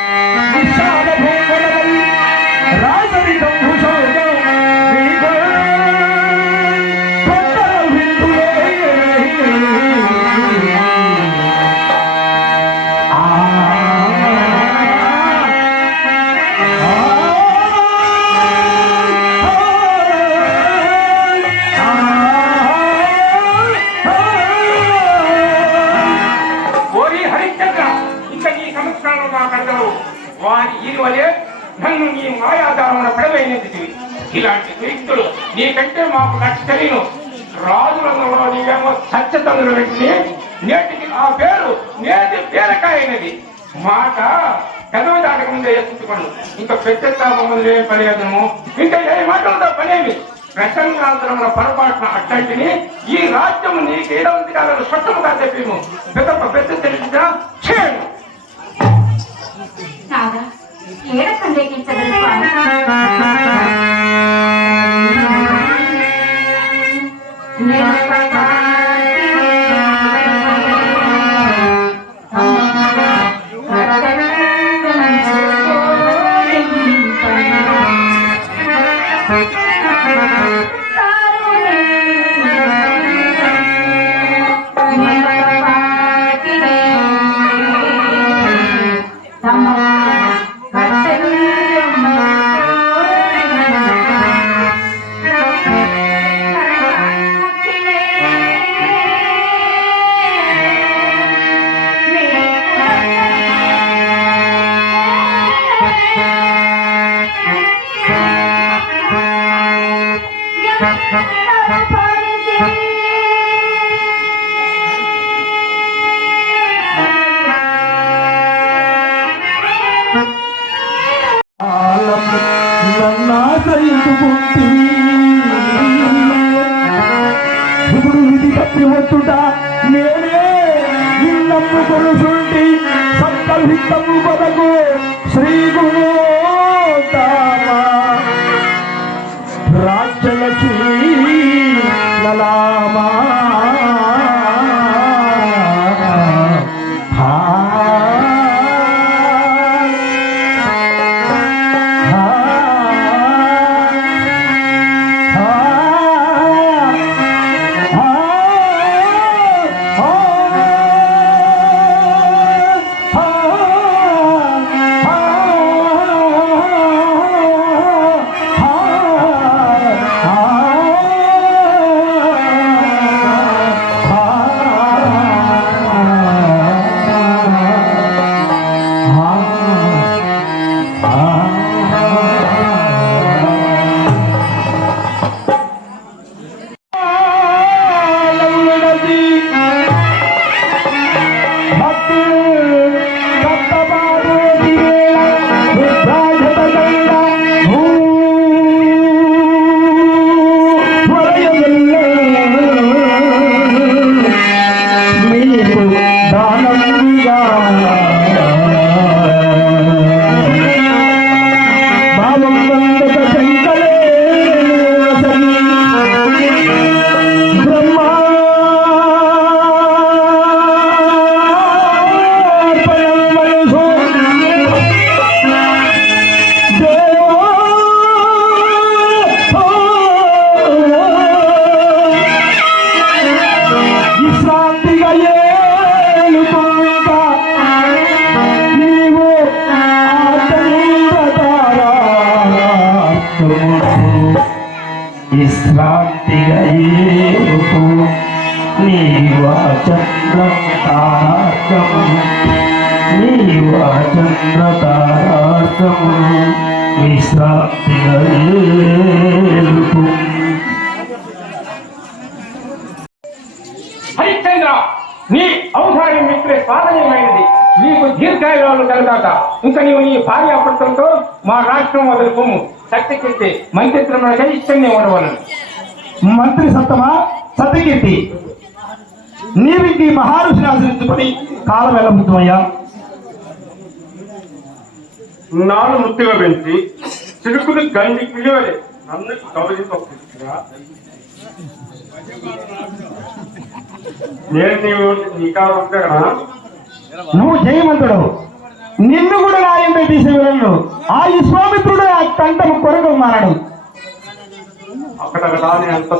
Música వారి ఈ నన్ను నీ మాయాదారమున పడవేయనిది ఇలాంటి వ్యక్తులు నీకంటే మాకు నచ్చి తెలియను రాజులందరూ నీవేమో సత్యతందులు వెంటనే నేటికి ఆ పేరు నేటి పేరకాయనది. మాట పెదవి దాటక ముందే ఎత్తుకోండు ఇంకా పెద్దతాప ముందే పనిచేదము ఇంకా ఏ మాటలతో పనేమి? ప్రసంగాంతరమున పొరపాటున అట్లాంటిని ఈ రాజ్యం నీకు ఏడవంతి కాదని స్పష్టముగా చెప్పేము. పెద్ద పెద్ద తెలిసిన చేయను. ఏడ సందేహించగలరు స్వామి నన్నాశ్రయించుకుంటివి ఇప్పుడు ఇది తప్పి వస్తుట నేనే నిన్నమ్ము కొలుసుంటి సప్తహితము పదకు தானம் విశ్రాంతిగా ఏలుకు నీవా చంద్ర తారాకము నీవా చంద్ర తారాకము విశ్రాంతిగా ఏలుకు హరిశ్చంద్ర నీ ఔదార్యం మిత్రే సాధనీయమైనది నీకు దీర్ఘాయురాలు కలగాక ఇంకా నీవు నీ భార్య అప్పటితో మా రాష్ట్రం వదులుకోము. శక్తికి మంత్రిత్వంలో ఇష్టంగా ఉండవలను. మంత్రి సత్తమా సత్యకీర్తి నీవికి మహారుషిని ఆశ్రయించుకొని కాలం వెళ్ళబుద్ధమయ్యా నాను ముత్తుగా పెంచి చిరుకులు గండి పిలివలే నన్ను తప్పుగా నేను నీవు నీ కాలం నువ్వు జయమంతుడు నిన్ను కూడా నా ఎంపై తీసే వెళ్ళను ఆ విశ్వామిత్రుడు ఆ తంట కొరకు మారడు. అక్కడ రాని అంత